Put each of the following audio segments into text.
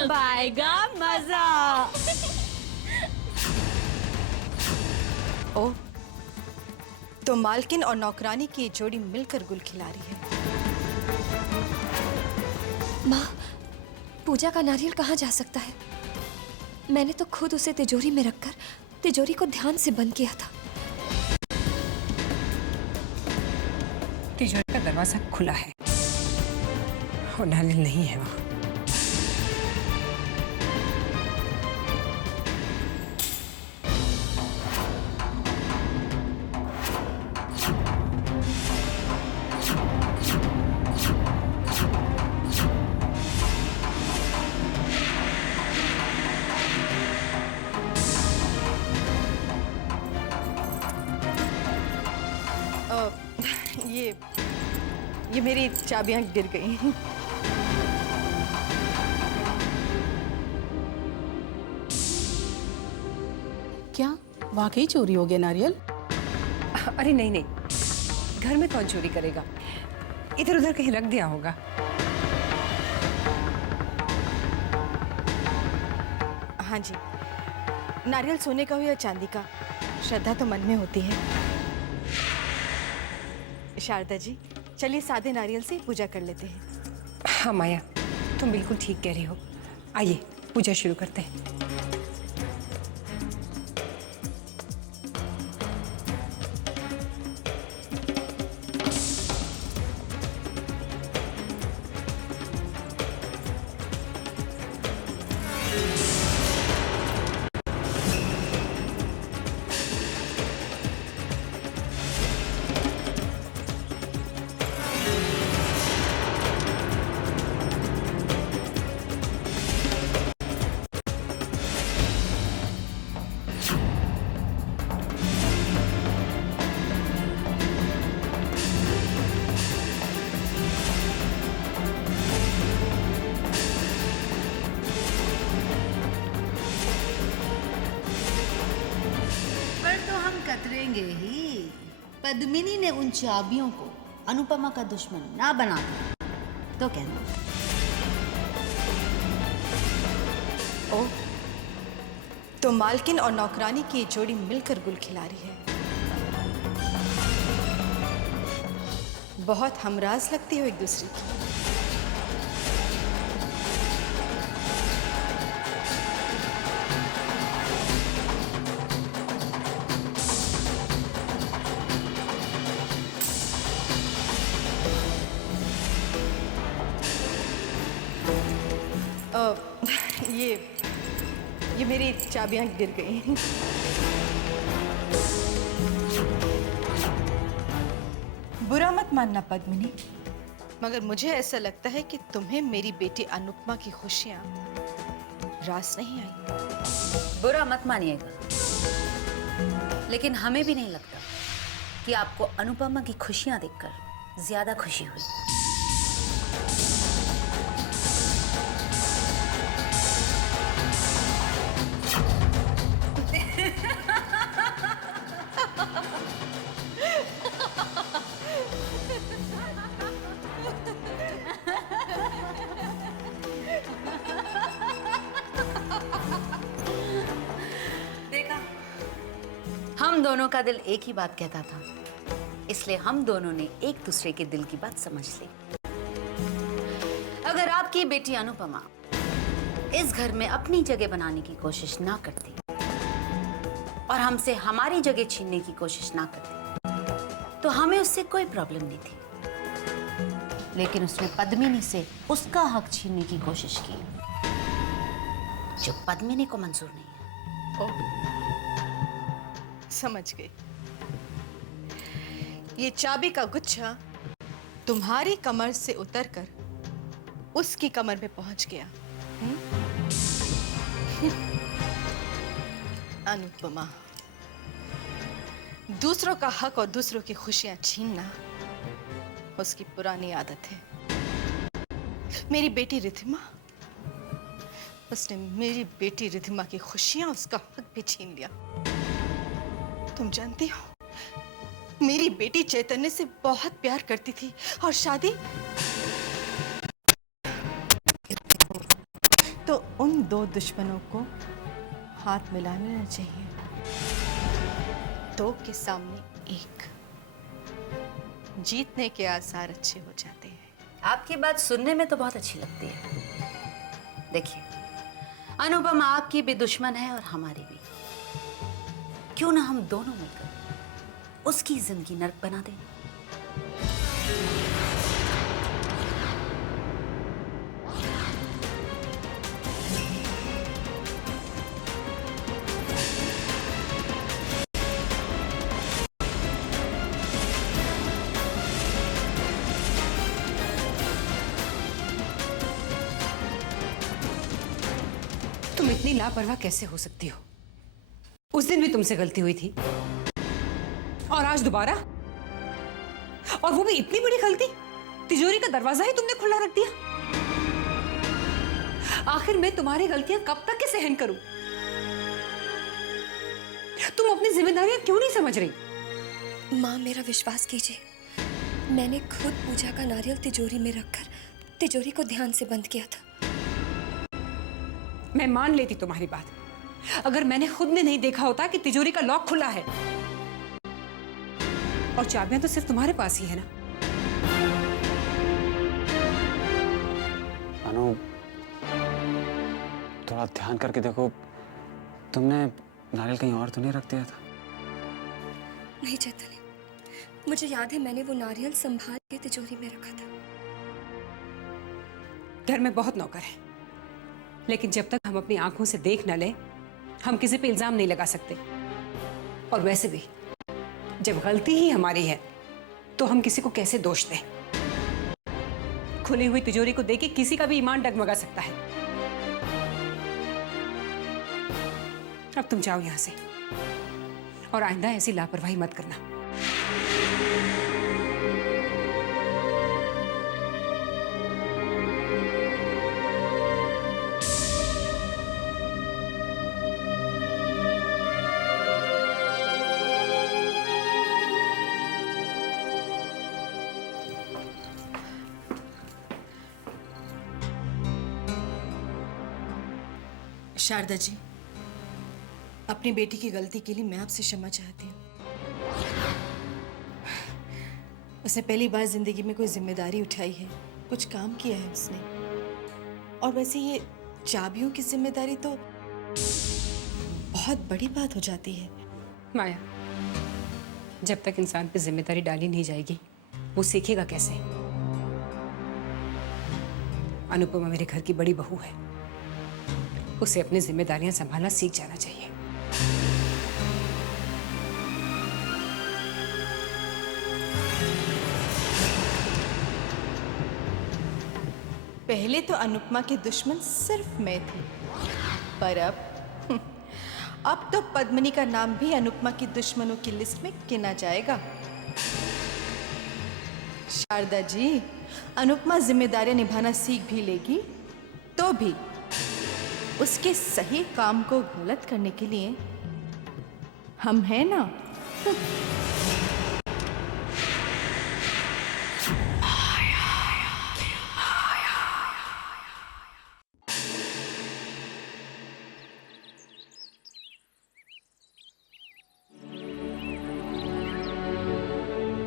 अब आएगा मजा। ओ, तो मालकिन और नौकरानी की जोड़ी मिलकर गुल खिला रही है। माँ, पूजा का नारियल कहाँ जा सकता है? मैंने तो खुद उसे तिजोरी में रखकर तिजोरी को ध्यान से बंद किया था। तिजोरी का दरवाजा खुला है और नारियल नहीं है वहां। ये मेरी चाबियां गिर गई। क्या वाकई चोरी हो गया नारियल? अरे नहीं नहीं, घर में कौन चोरी करेगा, इधर उधर कहीं रख दिया होगा। हाँ जी, नारियल सोने का हो या चांदी का, श्रद्धा तो मन में होती है। शारदा जी, चलिए सादे नारियल से पूजा कर लेते हैं। हाँ माया, तुम बिल्कुल ठीक कह रही हो। आइए पूजा शुरू करते हैं। कतरेंगे ही। पद्मिनी ने उन चाबियों को अनुपमा का दुश्मन ना बना दिया तो कहना। ओ, तो मालकिन और नौकरानी की जोड़ी मिलकर गुल खिला रही है। बहुत हमराज लगती हो एक दूसरे की। ये मेरी चाबियां गिर गई। बुरा मत मानना पद्मिनी, मगर मुझे ऐसा लगता है कि तुम्हें मेरी बेटी अनुपमा की खुशियां रास नहीं आई। बुरा मत मानिएगा, लेकिन हमें भी नहीं लगता कि आपको अनुपमा की खुशियां देखकर ज्यादा खुशी हुई। हम दोनों का दिल एक ही बात कहता था, इसलिए हम दोनों ने एक दूसरे के दिल की बात समझ ली। अगर आपकी बेटी अनुपमा इस घर में अपनी जगह बनाने की कोशिश ना करती और हमसे हमारी जगह छीनने की कोशिश ना करती तो हमें उससे कोई प्रॉब्लम नहीं थी। लेकिन उसने पद्मिनी से उसका हक छीनने की कोशिश की, जो पद्मिनी को मंजूर नहीं है। समझ गई। ये चाबी का गुच्छा तुम्हारी कमर से उतरकर उसकी कमर में पहुंच गया। अनुपमा, दूसरों का हक और दूसरों की खुशियां छीनना उसकी पुरानी आदत है। मेरी बेटी रिधिमा, उसने मेरी बेटी रिधिमा की खुशियां, उसका हक भी छीन लिया। तुम जानती हो, मेरी बेटी चैतन्य से बहुत प्यार करती थी और शादी तो दो दुश्मनों को हाथ मिला लेना चाहिए। दो के सामने एक, जीतने के आसार अच्छे हो जाते हैं। आपकी बात सुनने में तो बहुत अच्छी लगती है। देखिए, अनुपमा आपकी भी दुश्मन है और हमारी भी। क्यों ना हम दोनों मिलकर उसकी जिंदगी नर्क बना दें। तुम इतनी लापरवाह कैसे हो सकती हो? उस दिन भी तुमसे गलती हुई थी और आज दोबारा, और वो भी इतनी बड़ी गलती। तिजोरी का दरवाजा ही तुमने खुला रख दिया। आखिर मैं तुम्हारी गलतियां कब तक के सहन करूं? तुम अपनी जिम्मेदारियां क्यों नहीं समझ रही? माँ, मेरा विश्वास कीजिए, मैंने खुद पूजा का नारियल तिजोरी में रखकर तिजोरी को ध्यान से बंद किया था। मैं मान लेती तुम्हारी बात, अगर मैंने खुद ने नहीं देखा होता कि तिजोरी का लॉक खुला है। और चाबियां तो सिर्फ तुम्हारे पास ही है ना। अनु, थोड़ा ध्यान करके देखो, तुमने नारियल कहीं और तो नहीं रख दिया था? नहीं चैतन्य, मुझे याद है मैंने वो नारियल संभाल के तिजोरी में रखा था। घर में बहुत नौकर है, लेकिन जब तक हम अपनी आंखों से देख न लें, हम किसी पे इल्जाम नहीं लगा सकते। और वैसे भी जब गलती ही हमारी है तो हम किसी को कैसे दोष दें? खुली हुई तिजोरी को देख के किसी का भी ईमान डगमगा सकता है। अब तुम जाओ यहां से और आइंदा ऐसी लापरवाही मत करना। शारदा जी, अपनी बेटी की गलती के लिए मैं आपसे क्षमा चाहती हूँ। उसने पहली बार जिंदगी में कोई जिम्मेदारी उठाई है, कुछ काम किया है उसने। और वैसे ये चाबियों की जिम्मेदारी तो बहुत बड़ी बात हो जाती है। माया, जब तक इंसान पे जिम्मेदारी डाली नहीं जाएगी, वो सीखेगा कैसे? अनुपमा मेरे घर की बड़ी बहू है, उसे अपनी जिम्मेदारियां संभालना सीख जाना चाहिए। पहले तो अनुपमा के दुश्मन सिर्फ मैं थी, पर अब तो पद्मिनी का नाम भी अनुपमा की दुश्मनों की लिस्ट में गिना जाएगा। शारदा जी, अनुपमा जिम्मेदारियां निभाना सीख भी लेगी तो भी उसके सही काम को गलत करने के लिए हम हैं ना।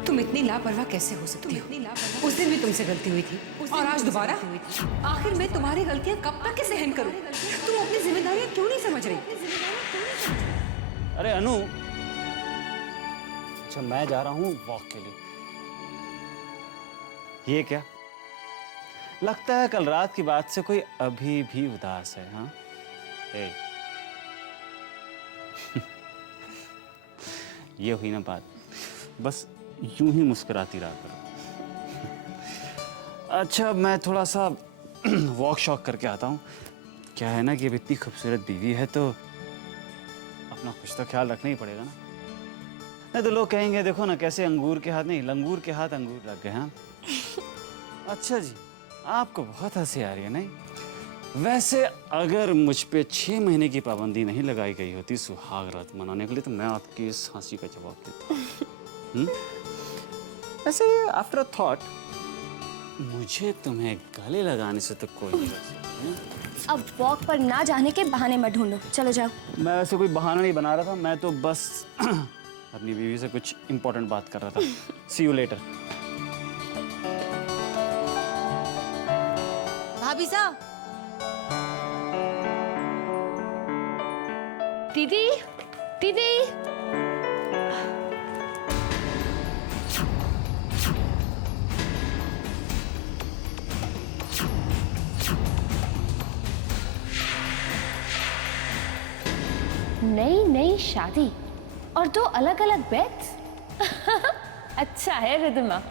तुम इतनी लापरवाह कैसे हो सकती हो? उस दिन भी तुमसे गलती हुई थी और आज दोबारा। आखिर मैं तुम्हारी गलतियां कब तक के सहन करूं? तुम अपनी जिम्मेदारियां क्यों नहीं समझ रही? अरे अनु, अच्छा मैं जा रहा हूँ वॉक के लिए। ये क्या लगता है, कल रात की बात से कोई अभी भी उदास है? हाँ, ये हुई ना बात, बस यूं ही मुस्कुराती रहा करो। अच्छा, मैं थोड़ा सा वॉक शॉक करके आता हूँ। क्या है ना कि अब इतनी खूबसूरत बीवी है तो अपना कुछ तो ख्याल रखना ही पड़ेगा ना। नहीं तो लोग कहेंगे देखो ना कैसे अंगूर के हाथ नहीं, लंगूर के हाथ अंगूर लग गए। हाँ अच्छा जी, आपको बहुत हंसी आ रही है नहीं? वैसे अगर मुझ पे 6 महीने की पाबंदी नहीं लगाई गई होती सुहाग रात मनाने के लिए, तो मैं आपकी इस हंसी का जवाब देता। ऐसे आफ्टर अ थॉट, मुझे तुम्हें गले लगाने से तो कोई नहीं रोक सकता। अब वॉक पर ना जाने के बहाने मत ढूंढो, चलो जाओ। मैं वैसे कोई बहाना नहीं बना रहा था, मैं तो बस अपनी बीवी से कुछ इंपॉर्टेंट बात कर रहा था। सी यू लेटर। भाभी साहब, दीदी, दीदी। नई नई शादी और 2 अलग अलग बेड्स। अच्छा है रिद्धिमा,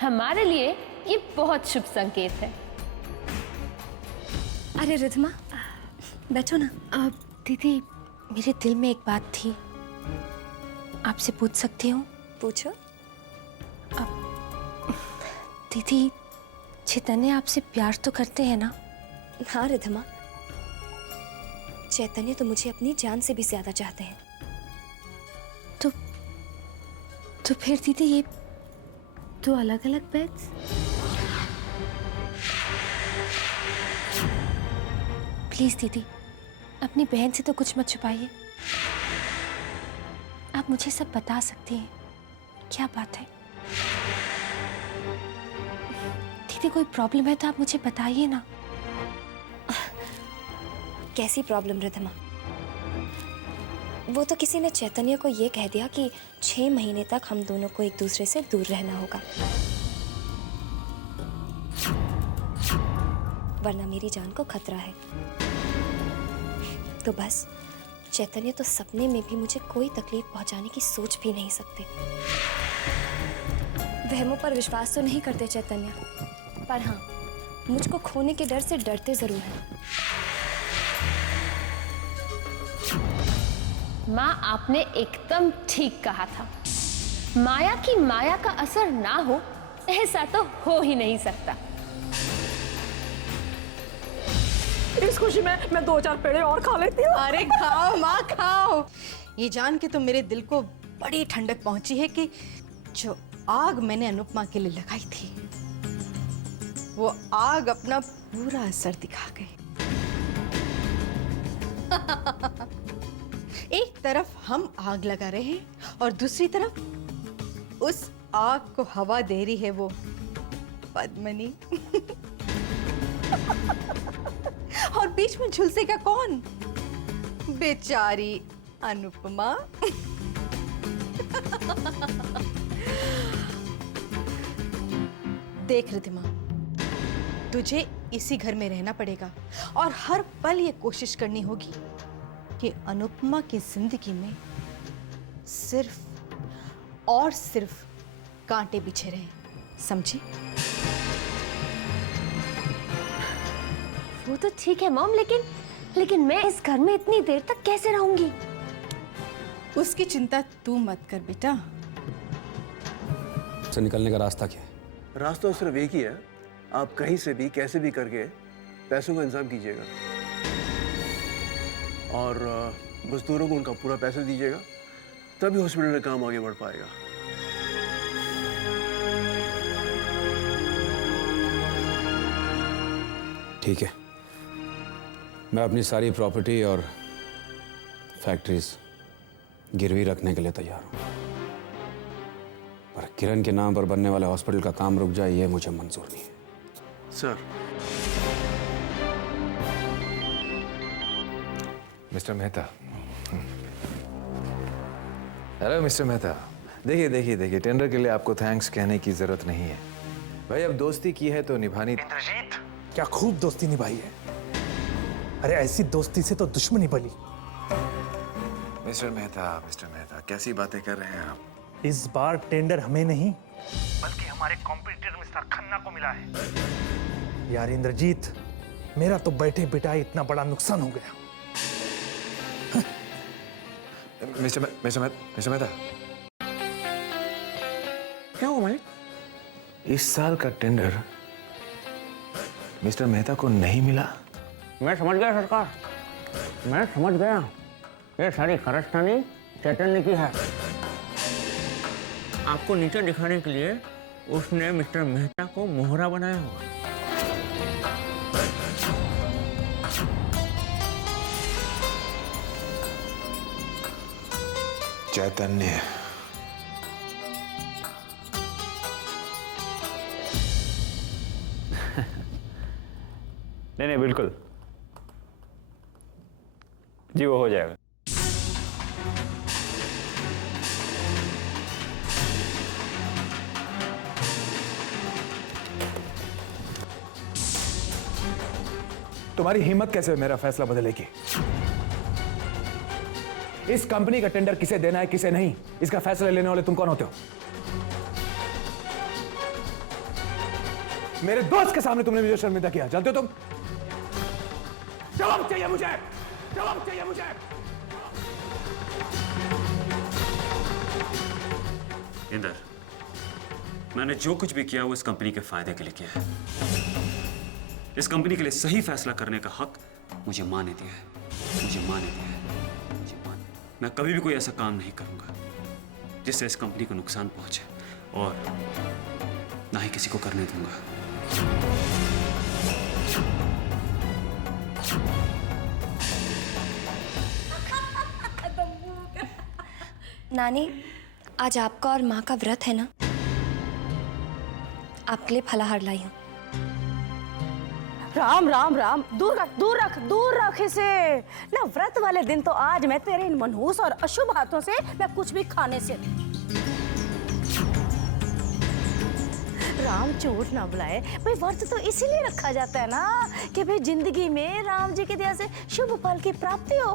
हमारे लिए ये बहुत शुभ संकेत है। अरे रिद्धिमा, बैठो ना। दीदी, मेरे दिल में एक बात थी, आपसे पूछ सकती हूँ? पूछो। दीदी, चैतन्य आपसे प्यार तो करते हैं ना? हाँ रिद्धिमा, चैतन्य तो मुझे अपनी जान से भी ज्यादा चाहते हैं। तो फिर दीदी ये 2 अलग अलग बेड्स? प्लीज दीदी, अपनी बहन से तो कुछ मत छुपाइए। आप मुझे सब बता सकती हैं, क्या बात है? दीदी कोई प्रॉब्लम है तो आप मुझे बताइए ना। कैसी प्रॉब्लम रिद्धिमा? वो तो किसी ने चैतन्य को ये कह दिया कि 6 महीने तक हम दोनों को एक दूसरे से दूर रहना होगा, वरना मेरी जान को खतरा है। तो बस चैतन्य तो सपने में भी मुझे कोई तकलीफ पहुंचाने की सोच भी नहीं सकते। वहमों पर विश्वास तो नहीं करते चैतन्य, पर हाँ, मुझको खोने के डर से डरते जरूर हैं। माँ, आपने एकदम ठीक कहा था। माया की माया का असर ना हो, ऐसा तो हो ही नहीं सकता। इस खुशी में मैं 2-4 पेड़े और खा लेती हूँ। अरे खाओ माँ खाओ। ये जान के तो मेरे दिल को बड़ी ठंडक पहुंची है कि जो आग मैंने अनुपमा के लिए लगाई थी, वो आग अपना पूरा असर दिखा गई। एक तरफ हम आग लगा रहे हैं और दूसरी तरफ उस आग को हवा दे रही है वो पद्मनी। और बीच में झुलसेगा कौन? बेचारी अनुपमा। देख रिद्धिमा, तुझे इसी घर में रहना पड़ेगा और हर पल ये कोशिश करनी होगी कि अनुपमा की जिंदगी में सिर्फ और सिर्फ कांटे बिछे रहे, समझी? वो तो ठीक है मॉम, लेकिन मैं इस घर में इतनी देर तक कैसे रहूंगी? उसकी चिंता तू मत कर बेटा। से निकलने का रास्ता क्या है? रास्ता सिर्फ एक ही है, आप कहीं से भी कैसे भी करके पैसों का इंतजाम कीजिएगा और मजदूरों को उनका पूरा पैसा दीजिएगा, तभी हॉस्पिटल का काम आगे बढ़ पाएगा। ठीक है, मैं अपनी सारी प्रॉपर्टी और फैक्ट्रीज गिरवी रखने के लिए तैयार हूं, पर किरण के नाम पर बनने वाले हॉस्पिटल का काम रुक जाए ये मुझे मंजूर नहीं है। Sir, mister Mehta. Hello mister Mehta, देखिए टेंडर के लिए आपको थैंक्स कहने की जरूरत नहीं है भाई, अब दोस्ती की है तो निभानी। इंद्रजीत, क्या खूब दोस्ती निभाई है। अरे ऐसी दोस्ती से तो दुश्मनी बली। मिस्टर मेहता कैसी बातें कर रहे हैं आप? इस बार टेंडर हमें नहीं बल्कि हमारे कॉम्पिटिटर मिस्टर खन्ना को मिला है। यार इंद्रजीत, मेरा तो बैठे बिठाए इतना बड़ा नुकसान हो गया। मिस्टर मेहता, क्या हुआ मालिक? इस साल का टेंडर मिस्टर मेहता को नहीं मिला। मैं समझ गया सरकार, मैं समझ गया। ये सारी खरचतानी चैतन्य की है। आपको नीचे दिखाने के लिए उसने मिस्टर मेहता को मोहरा बनाया हुआ। चैतन्य। नहीं बिल्कुल जी, वो हो जाएगा। तुम्हारी हिम्मत कैसे है मेरा फैसला बदलने की? इस कंपनी का टेंडर किसे देना है किसे नहीं, इसका फैसला लेने वाले तुम कौन होते हो? मेरे दोस्त के सामने तुमने मुझे शर्मिंदा किया, जानते हो तुम? जवाब चाहिए मुझे, जवाब चाहिए मुझे। इंदर, मैंने जो कुछ भी किया वो इस कंपनी के फायदे के लिए किया है। इस कंपनी के लिए सही फैसला करने का हक मुझे माँ ने दिया है, मुझे माँ ने दिया है, मुझे माँ ने। मैं कभी भी कोई ऐसा काम नहीं करूंगा जिससे इस कंपनी को नुकसान पहुंचे, और ना ही किसी को करने दूंगा। नानी, आज आपका और माँ का व्रत है ना? आपके लिए फलाहार लाई हूँ। राम राम राम, दूर रख दूर रख दूर रख इसे ना। व्रत वाले दिन तो आज मैं तेरे इन मनहूस और अशुभ हाथों से मैं कुछ भी खाने से। राम झूठ ना बुलाए भाई, व्रत तो इसीलिए रखा जाता है ना कि भाई जिंदगी में राम जी की दया से शुभ फल की प्राप्ति हो।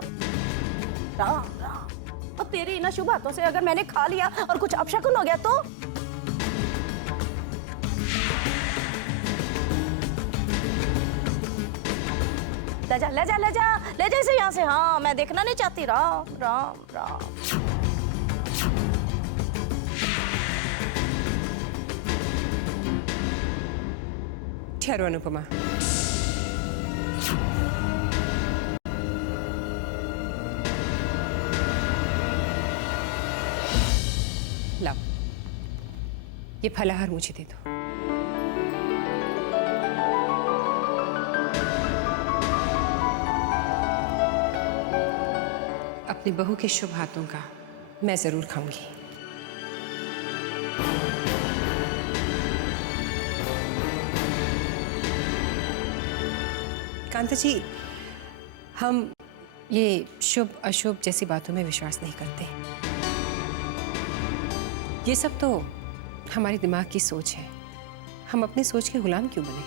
राम राम, और तेरे इन शुभ हाथों से अगर मैंने खा लिया और कुछ अपशकुन हो गया तो? ले जा ले जा ले जा ले जा इसे यहाँ से। हाँ, मैं देखना नहीं चाहती। राम राम राम। ठहरो अनुपमा, लाओ ये फलाहार मुझे दे दो। अपनी बहू के शुभ हाथों का मैं जरूर खाऊंगी। कांता जी, हम ये शुभ अशुभ जैसी बातों में विश्वास नहीं करते। ये सब तो हमारे दिमाग की सोच है, हम अपनी सोच के गुलाम क्यों बने?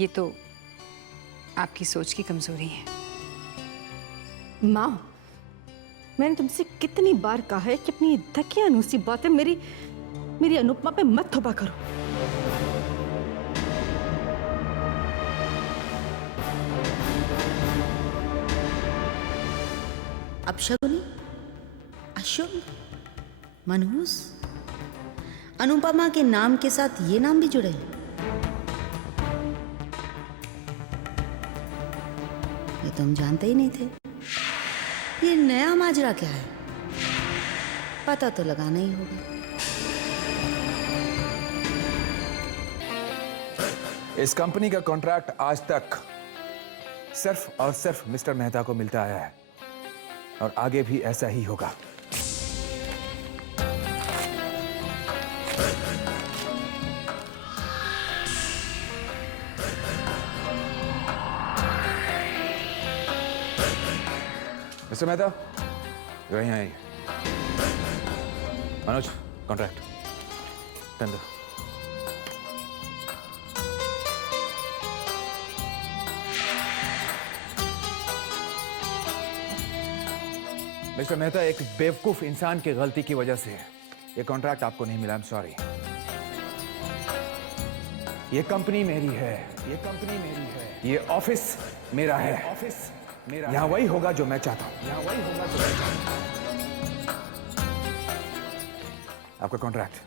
ये तो आपकी सोच की कमजोरी है। माँ, मैंने तुमसे कितनी बार कहा है कि अपनी दकियानूसी बातें मेरी अनुपमा पे मत थोपा करो। अपशकुनी, अशुभ, मनहूस, अनुपमा के नाम के साथ ये नाम भी जुड़े हैं। ये तो हम जानते ही नहीं थे। ये नया माजरा क्या है? पता तो लगाना ही होगा। इस कंपनी का कॉन्ट्रैक्ट आज तक सिर्फ और सिर्फ मिस्टर मेहता को मिलता आया है, और आगे भी ऐसा ही होगा। मिस्टर मेहता, यहीं आइए। Manoj, contract tender. Mister Mehta, एक बेवकूफ इंसान की गलती की वजह से ये कॉन्ट्रैक्ट आपको नहीं मिला। I am sorry. ये कंपनी मेरी है, ये कंपनी मेरी है, ये ऑफिस मेरा है, ऑफिस मेरा। यहाँ वही होगा जो मैं चाहता हूँ, यहाँ वही होगा जो मैं चाहता हूँ। आपका कॉन्ट्रैक्ट।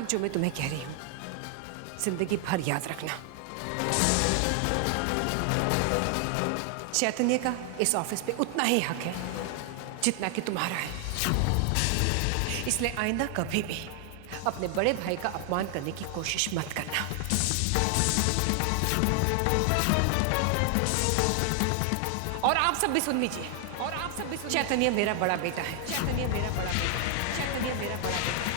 आज जो मैं तुम्हें कह रही हूं, जिंदगी भर याद रखना। चैतन्य का इस ऑफिस पे उतना ही हक है जितना कि तुम्हारा है। इसलिए आइंदा कभी भी अपने बड़े भाई का अपमान करने की कोशिश मत करना। और आप सब भी सुन लीजिए, चैतन्य मेरा बड़ा बेटा है। चैतन्य मेरा बड़ा बेटा है। चैतन्य मेरा बड़ा बेटा है।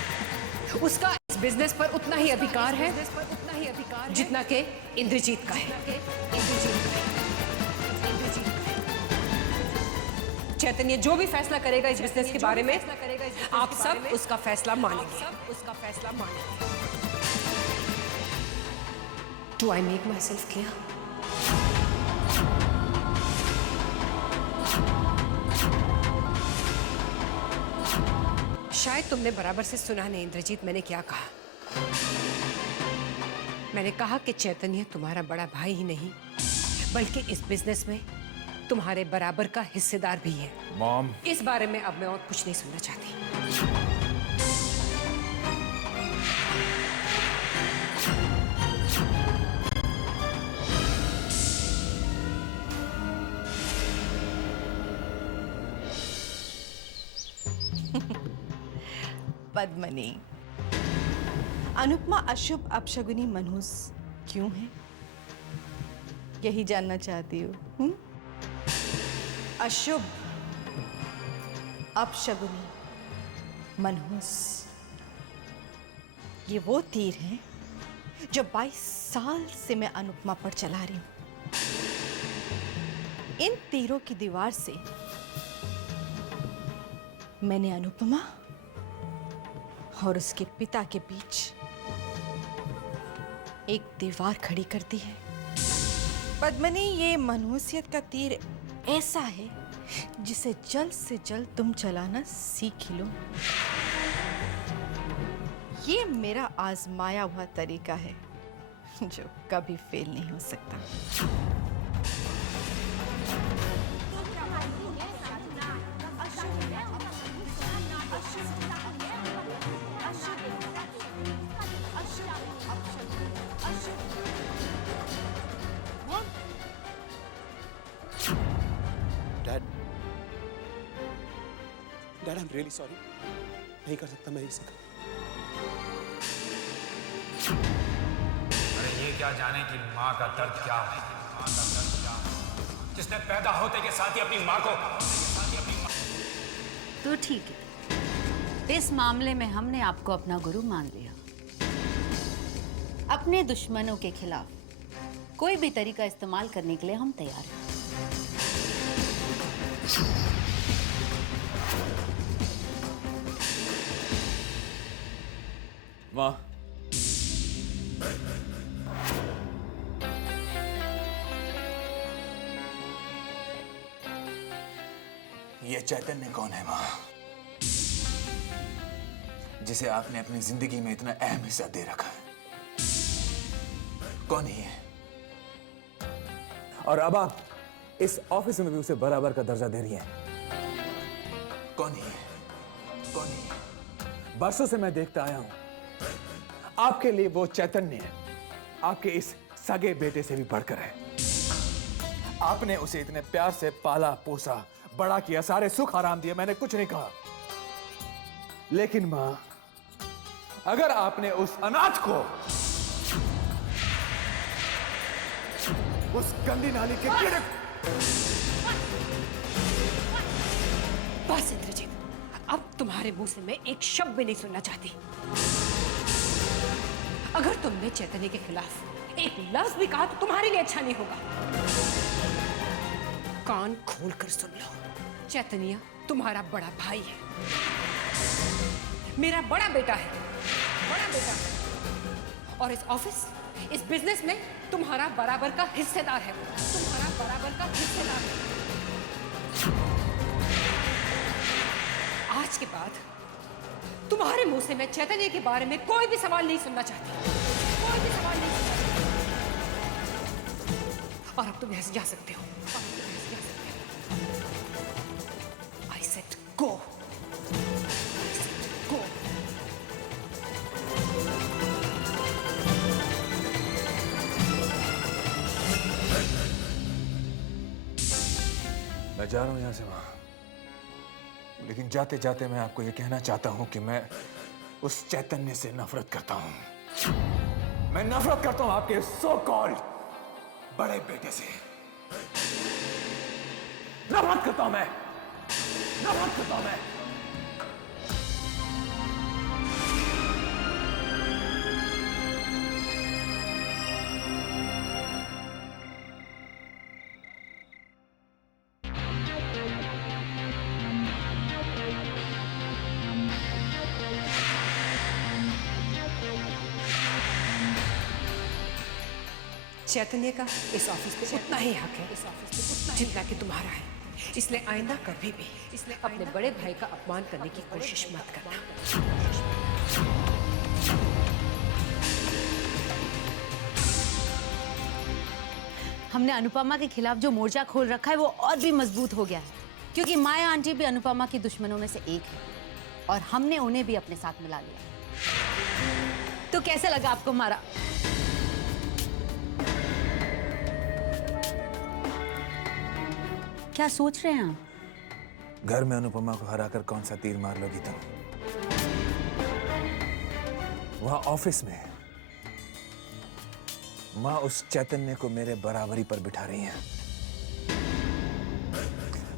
उसका इस बिजनेस पर उतना ही अधिकार है जितना कि इंद्रजीत का है। चैतन्य जो भी फैसला करेगा इस बिजनेस के बारे में, आप सब उसका फैसला मानेंगे। Do I make my self clear? शायद तुमने बराबर से सुना नहीं इंद्रजीत, मैंने क्या कहा। मैंने कहा कि चैतन्य तुम्हारा बड़ा भाई ही नहीं, बल्कि इस बिजनेस में तुम्हारे बराबर का हिस्सेदार भी है। मॉम, इस बारे में अब मैं और कुछ नहीं सुनना चाहती। पद्मनी, अनुपमा अशुभ अपशगुनी मनहूस क्यों है, यही जानना चाहती हूँ? अशुभ अपशगुनी मनहूस, ये वो तीर हैं जो 22 साल से मैं अनुपमा पर चला रही हूं। इन तीरों की दीवार से मैंने अनुपमा और उसके पिता के बीच एक दीवार खड़ी कर दी है। पद्मनी, ये मनहूसियत का तीर ऐसा है जिसे जल्द से जल्द तुम चलाना सीख लो। ये मेरा आजमाया हुआ तरीका है जो कभी फेल नहीं हो सकता। Dad, I am really sorry. नहीं कर सकता मैं इसे। अरे ये क्या जाने कि माँ का दर्द क्या है, जिसने पैदा होते के साथ ही अपनी माँ को। तो ठीक है, इस मामले में हमने आपको अपना गुरु मान लिया। अपने दुश्मनों के खिलाफ कोई भी तरीका इस्तेमाल करने के लिए हम तैयार हैं। माँ, ये चैतन्य कौन है माँ, जिसे आपने अपनी जिंदगी में इतना अहम हिस्सा दे रखा है? कौन ही है? और अब आप इस ऑफिस में भी उसे बराबर का दर्जा दे रही हैं। कौन ही है? कौन ही है? बरसों से मैं देखता आया हूं, आपके लिए वो चैतन्य आपके इस सगे बेटे से भी बढ़कर है। आपने उसे इतने प्यार से पाला पोसा, बड़ा किया, सारे सुख आराम दिए, मैंने कुछ नहीं कहा। लेकिन मां, अगर आपने उस अनाथ को उस गंदी नाली के कीड़े। बस इंद्रजीत, अब तुम्हारे मुंह से मैं एक शब्द भी नहीं सुनना चाहती। अगर तुमने चैतन्य के खिलाफ एक लफ्ज भी कहा तो तुम्हारे लिए अच्छा नहीं होगा। कान खोल कर सुन लो, चैतन्य तुम्हारा बड़ा भाई है, मेरा बड़ा बेटा है, और इस ऑफिस, इस बिजनेस में तुम्हारा बराबर का हिस्सेदार है, तुम्हारा बराबर का हिस्सेदार है। आज के बाद तुम्हारे मुंह से मैं चैतन्य के बारे में कोई भी सवाल नहीं सुनना चाहती, कोई भी सवाल नहीं सुनना चाहती। और अब तुम यहाँ से जा सकते हो। I said go. I said go. जा रहा हूं यहां से वहां, लेकिन जाते जाते मैं आपको यह कहना चाहता हूं कि मैं उस चैतन्य से नफरत करता हूं। मैं नफरत करता हूं आपके सो कॉल्ड बड़े बेटे से। नफरत करता हूं मैं, नफरत करता हूं मैं। चैतन्य का इस ऑफिस पे उतना ही हक है जितना कि तुम्हारा है, इसलिए आइंदा कभी भी अपने बड़े भाई का अपमान करने की कोशिश मत करना। हमने अनुपमा के खिलाफ जो मोर्चा खोल रखा है वो और भी मजबूत हो गया है, क्योंकि माया आंटी भी अनुपमा की दुश्मनों में से एक है और हमने उन्हें भी अपने साथ मिला लिया। तो कैसे लगा आपको मारा? क्या सोच रहे हैं आप? घर में अनुपमा को हराकर कौन सा तीर मार लोगी तुम? वहां ऑफिस में मां उस चैतन्य को मेरे बराबरी पर बिठा रही हैं।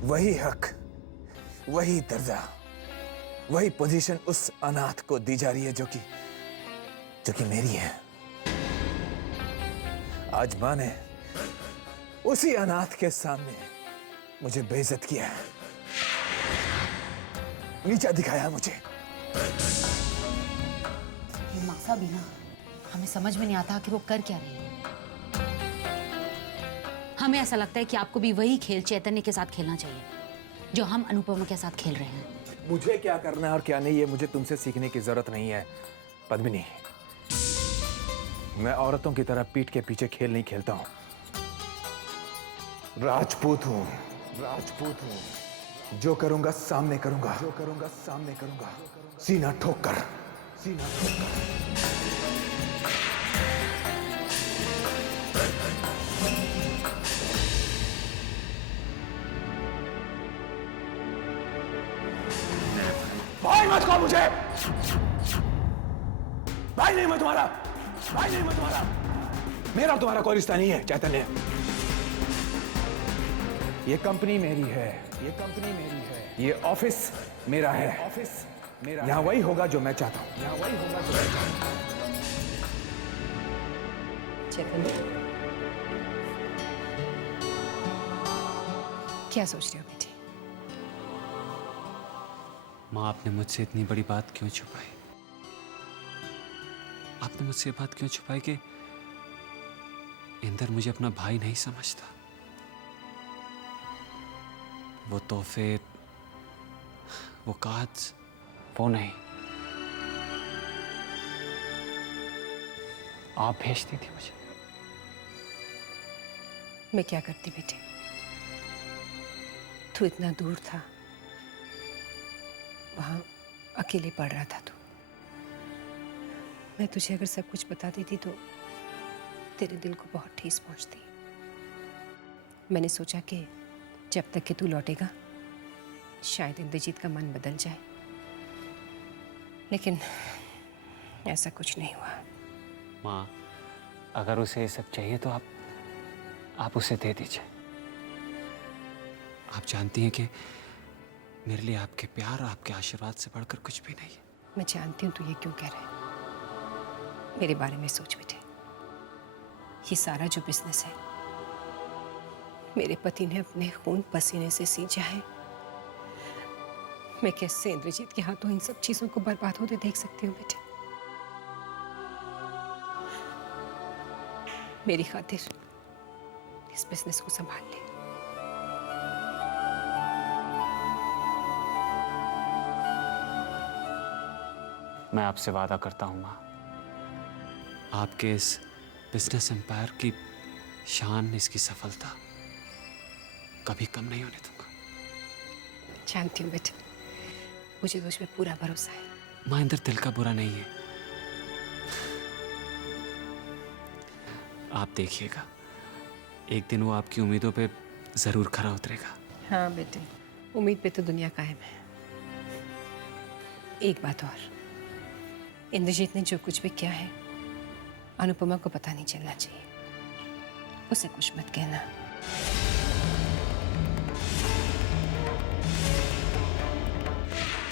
वही हक, वही दर्जा, वही पोजीशन उस अनाथ को दी जा रही है जो कि मेरी है। आज मां ने उसी अनाथ के सामने मुझे बेइज्जत किया है, नीचा दिखाया मुझे। ये मासा भी ना, हमें समझ में नहीं आता कि वो कर क्या रही है। हमें ऐसा लगता है कि आपको भी वही खेल चैतन्य के साथ खेलना चाहिए जो हम अनुपमा के साथ खेल रहे हैं। मुझे क्या करना है और क्या नहीं, ये मुझे तुमसे सीखने की जरूरत नहीं है पद्मिनी। मैं औरतों की तरह पीठ के पीछे खेल नहीं खेलता हूं। राजपूत हूं, राजपूत हूं। जो करूंगा सामने करूंगा, जो करूंगा सामने करूंगा, सीना ठोक कर, सीना ठोक कर। भाई मत कहो मुझे, भाई नहीं मैं तुम्हारा, भाई नहीं मैं तुम्हारा। मेरा और तुम्हारा कोई रिश्ता नहीं है चैतन्य। ये कंपनी मेरी है, ये कंपनी मेरी है, ये ऑफिस मेरा है, ऑफिस मेरा। यहां वही होगा जो मैं चाहता हूं, यहां वही होगा जो मैं चाहता हूं। चैतन्य, क्या सोच रहे हो बेटी? माँ, आपने मुझसे इतनी बड़ी बात क्यों छुपाई? आपने मुझसे ये बात क्यों छुपाई कि इंदर मुझे अपना भाई नहीं समझता? वो तोहफे, वो कार्ड्स, वो नहीं, आप भेजती थी मुझे। मैं क्या करती बेटी, तू इतना दूर था, वहां अकेले पड़ रहा था तू। मैं तुझे अगर सब कुछ बता देती तो तेरे दिल को बहुत ठेस पहुंचती। मैंने सोचा कि जब तक कि तू लौटेगा शायद इंद्रजीत का मन बदल जाए, लेकिन ऐसा कुछ नहीं हुआ। माँ, अगर उसे ये सब चाहिए तो आप उसे दे दीजिए। आप जानती हैं कि मेरे लिए आपके प्यार और आपके आशीर्वाद से बढ़कर कुछ भी नहीं है। मैं जानती हूँ तू ये क्यों कह रहा है। मेरे बारे में सोच बेटे, ये सारा जो बिजनेस है मेरे पति ने अपने खून पसीने से सींचा है। मैं कैसे इंद्रजीत के हाथों इन सब चीजों को बर्बाद होते देख सकती हूँ बेटे? मेरी खातिर इस बिजनेस को संभाल ले। मैं आपसे वादा करता हूँ माँ, आपके इस बिजनेस एम्पायर की शान, इसकी सफलता कभी कम नहीं होने दूंगा। जानती हूँ बेटे, मुझे तो उसमें पूरा भरोसा है। माँ, इंदर दिल का बुरा नहीं है। आप देखिएगा, एक दिन वो आपकी उम्मीदों पे जरूर खरा उतरेगा। हाँ बेटे, उम्मीद पे तो दुनिया कायम है। एक बात और, इंद्रजीत ने जो कुछ भी किया है अनुपमा को पता नहीं चलना चाहिए। उसे कुछ मत कहना।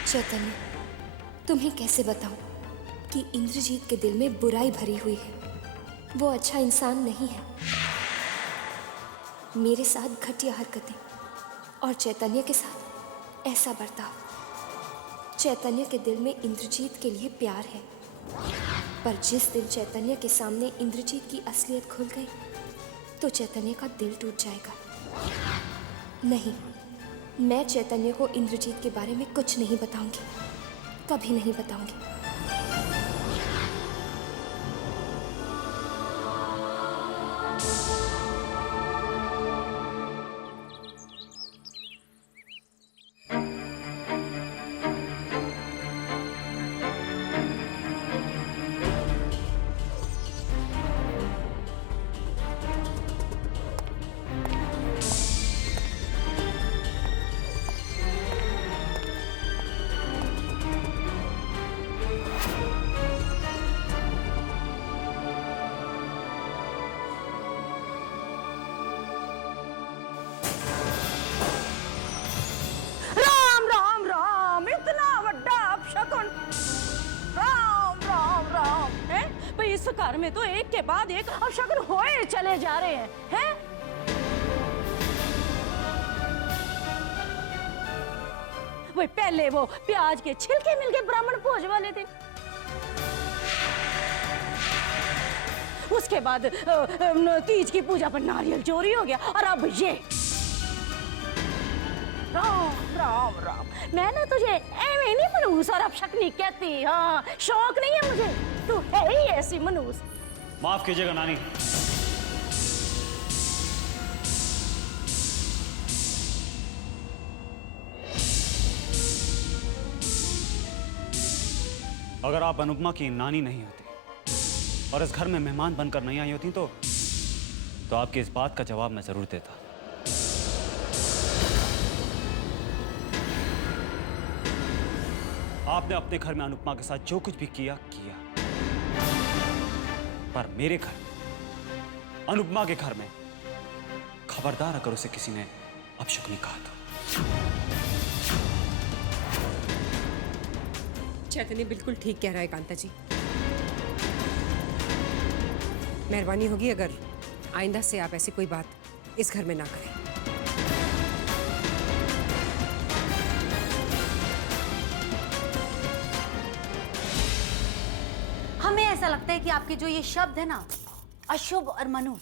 चैतन्य, तुम्हें कैसे बताऊं कि इंद्रजीत के दिल में बुराई भरी हुई है। वो अच्छा इंसान नहीं है। मेरे साथ घटिया हरकतें और चैतन्य के साथ ऐसा बर्ताव। चैतन्य के दिल में इंद्रजीत के लिए प्यार है, पर जिस दिन चैतन्य के सामने इंद्रजीत की असलियत खुल गई तो चैतन्य का दिल टूट जाएगा। नहीं, मैं चैतन्य को इंद्रजीत के बारे में कुछ नहीं बताऊंगी, कभी नहीं बताऊंगी। राम राम राम, इतना बड़ा अपशकुन। राम राम राम, हैं? भाई इस घर में तो एक के बाद एक अपशकुन होए चले जा रहे हैं। वही पहले वो प्याज के छिलके मिल के ब्राह्मण भोज वाले थे, उसके बाद तीज की पूजा पर नारियल चोरी हो गया, और अब ये। राम राम राम, मैं ना तुझे ऐਵੇਂ नहीं मनूस और अपशकनी कहती। हाँ, शौक नहीं है मुझे, तू है ही ऐसी मनूस। माफ कीजिएगा नानी। अगर आप अनुपमा की नानी नहीं होती और इस घर में मेहमान बनकर नहीं आई होती तो आपकी इस बात का जवाब मैं जरूर देता। आपने अपने घर में अनुपमा के साथ जो कुछ भी किया, पर मेरे घर, अनुपमा के घर में खबरदार अगर उसे किसी ने अपशकुनी कहा तो। चैतन्य बिल्कुल ठीक कह रहा है कांता जी। मेहरबानी होगी अगर आइंदा से आप ऐसी कोई बात इस घर में ना करें। हमें ऐसा लगता है कि आपके जो ये शब्द है ना, अशुभ और मनूस,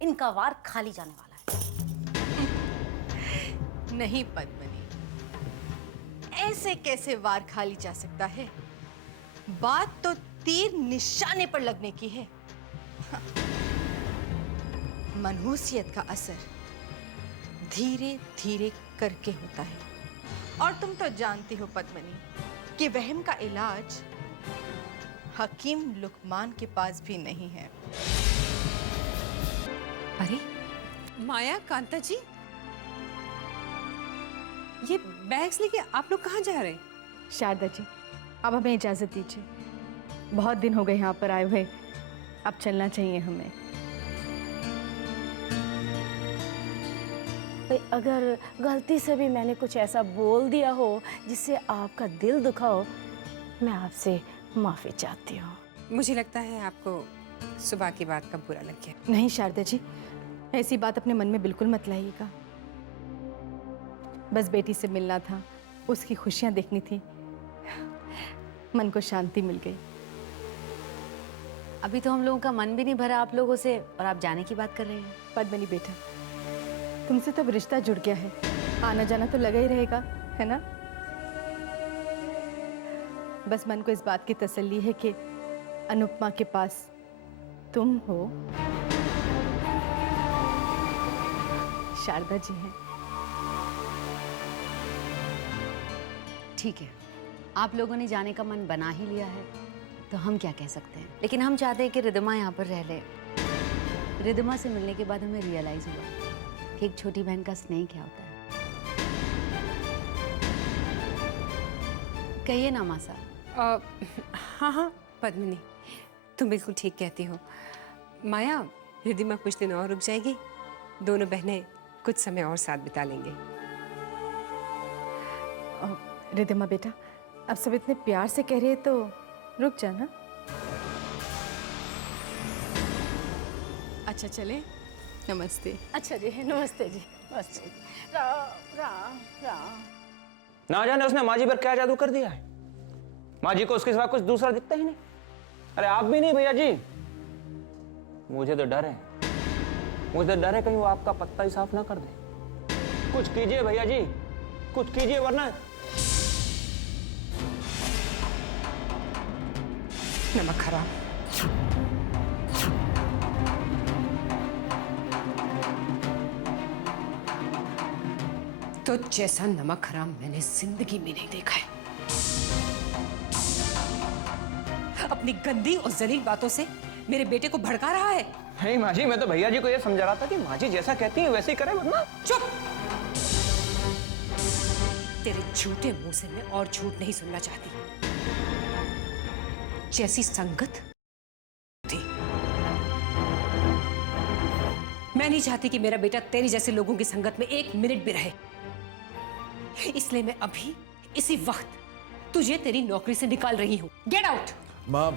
इनका वार खाली जाने वाला है। नहीं पद्मिनी, ऐसे कैसे वार खाली जा सकता है? बात तो तीर निशाने पर लगने की है। मनहूसियत का असर धीरे धीरे करके होता है, और तुम तो जानती हो पद्मिनी कि वहम का इलाज हकीम लुकमान के पास भी नहीं है। अरे माया, कांता जी, ये बैग्स लेके आप लोग कहाँ जा रहे हैं? शारदा जी, अब हमें इजाजत दीजिए। बहुत दिन हो गए यहाँ पर आए हुए, अब चलना चाहिए हमें। अगर गलती से भी मैंने कुछ ऐसा बोल दिया हो जिससे आपका दिल दुखा हो, मैं आपसे माफी चाहती हूँ। मुझे लगता है आपको सुबह की बात का बुरा लग गया। नहीं शारदा जी, ऐसी बात अपने मन में बिल्कुल मत लाइएगा। बस बेटी से मिलना था, उसकी खुशियां देखनी थी, मन को शांति मिल गई। अभी तो हम लोगों का मन भी नहीं भरा आप लोगों से, और आप जाने की बात कर रहे हैं। पद्मिनी बेटा, तुमसे तो अब रिश्ता जुड़ गया है, आना जाना तो लगा ही रहेगा, है ना? बस मन को इस बात की तसल्ली है कि अनुपमा के पास तुम हो, शारदा जी हैं। ठीक है, आप लोगों ने जाने का मन बना ही लिया है तो हम क्या कह सकते हैं। लेकिन हम चाहते हैं कि रिद्धिमा यहाँ पर रह ले। रिद्धिमा से मिलने के बाद हमें रियलाइज हुआ कि एक छोटी बहन का स्नेह क्या होता है। कहिए ना मासा। हाँ हाँ पद्मिनी, तुम बिल्कुल ठीक कहती हो। माया, रिद्धिमा कुछ दिन और रुक जाएगी, दोनों बहनें कुछ समय और साथ बिता लेंगे। रिद्धिमा बेटा, अब सब इतने प्यार से कह रहे हैं तो रुक जाना। अच्छा चले, नमस्ते। अच्छा जी, नमस्ते जी, नमस्ते। राम राम राम। ना जाने उसने माँ जी पर क्या जादू कर दिया है। माँ जी को उसके सिवा कुछ दूसरा दिखता ही नहीं। अरे आप भी नहीं भैया जी, मुझे तो डर है, मुझे तो डर है कहीं वो आपका पत्ता ही साफ ना कर दे। कुछ कीजिए भैया जी, कुछ कीजिए वरना। नमक खराब। तो जैसा नमक हराम मैंने जिंदगी में नहीं देखा है। अपनी गंदी और जलील बातों से मेरे बेटे को भड़का रहा है। नहीं माँ जी, मैं तो भैया जी को ये समझा रहा था कि माँ जी जैसा कहती है वैसे ही करे वरना। चुप! तेरे झूठे मुंह से मैं और झूठ नहीं सुनना चाहती। जैसी संगत थी, मैं नहीं चाहती कि मेरा बेटा तेरी जैसे लोगों की संगत में एक मिनट भी रहे। इसलिए मैं अभी इसी वक्त तुझे तेरी नौकरी से निकाल रही हूं। Get out. माँ,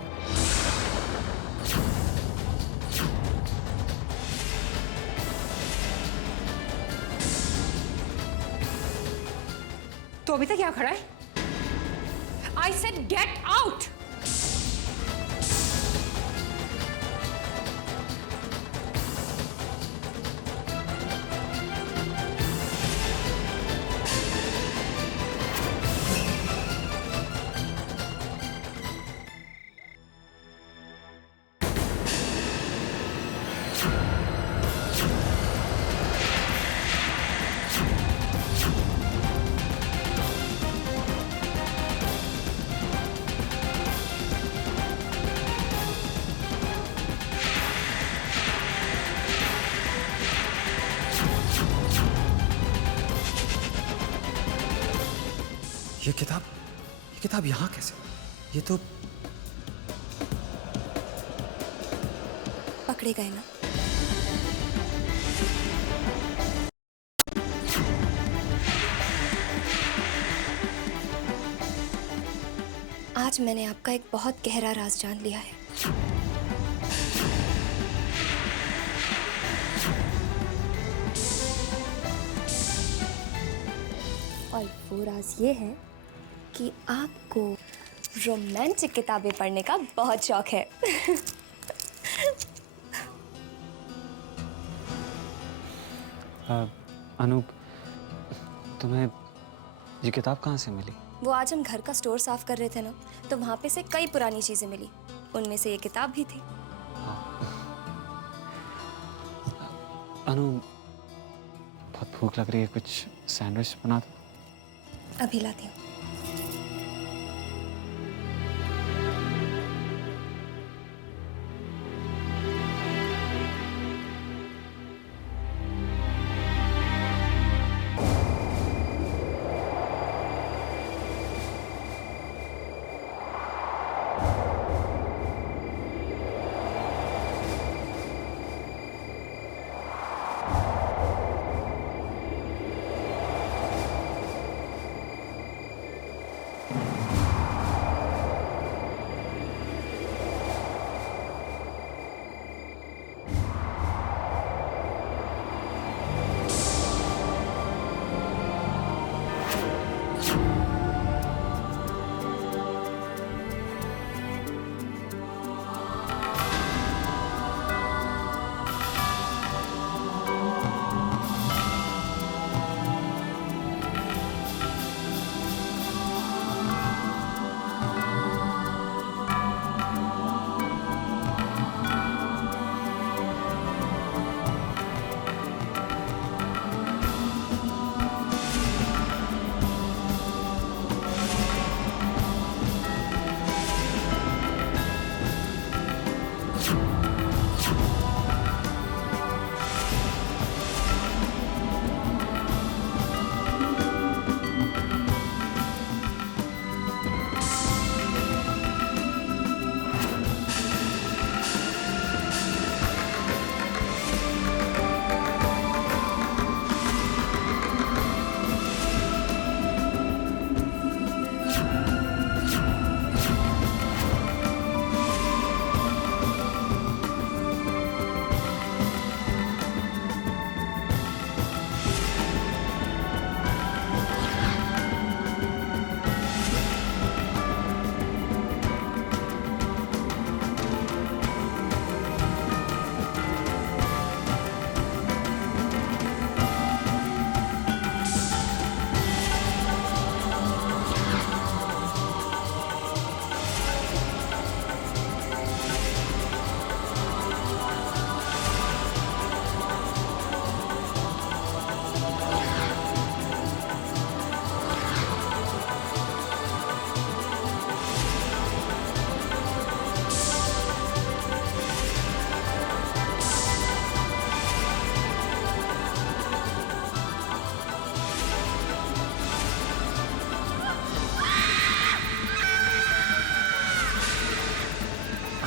तो अभी तक क्या खड़ा है? I said get out. ये किताब यहाँ कैसे? ये तो पकड़े गए ना। आज मैंने आपका एक बहुत गहरा राज जान लिया है। और वो राज ये है कि आपको रोमांटिक किताबें पढ़ने का बहुत शौक है। अनूप, तुम्हें ये किताब कहाँ से मिली? वो आज हम घर का स्टोर साफ कर रहे थे ना, तो वहाँ पे से कई पुरानी चीजें मिली, उनमें से ये किताब भी थी। अनु, बहुत भूख लग रही है, कुछ सैंडविच बना दो। अभी लाती हूँ।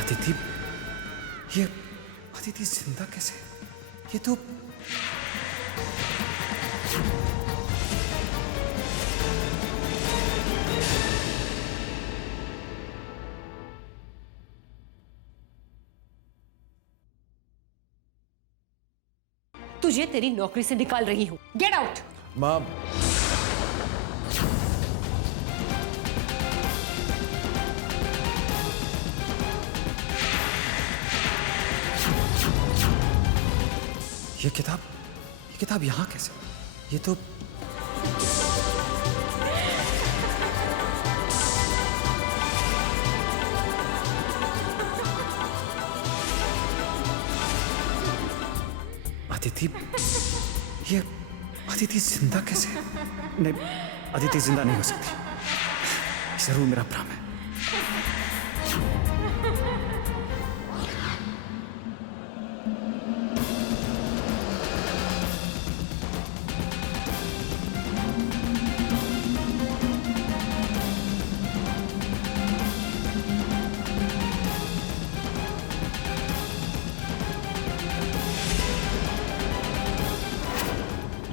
अदिति, ये अदिति जिंदा कैसे? ये तो तुझे तेरी नौकरी से निकाल रही हूं। Get out. माँ, ये किताब यहाँ कैसे? ये तो अदिति, ये अदिति जिंदा कैसे? नहीं, अदिति जिंदा नहीं हो सकती। जरूर मेरा भ्रम है।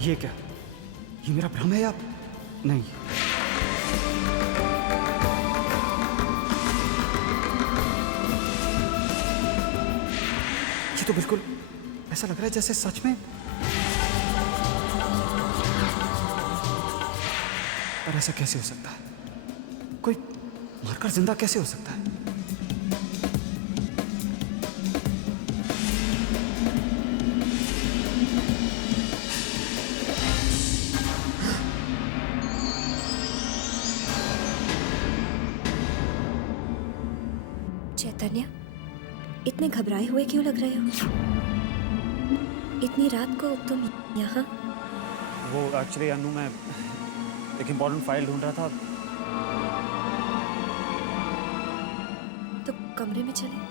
ये क्या? ये मेरा भ्रम है या नहीं? ये तो बिल्कुल ऐसा लग रहा है जैसे सच में। पर ऐसा कैसे हो सकता है? कोई मरकर जिंदा कैसे हो सकता है? चैतन्य, इतने घबराए हुए क्यों लग रहे हो? इतनी रात को तुम यहाँ? वो एक्चुअली अनु, मैं एक इम्पोर्टेंट फाइल ढूंढ रहा था। तो कमरे में चले।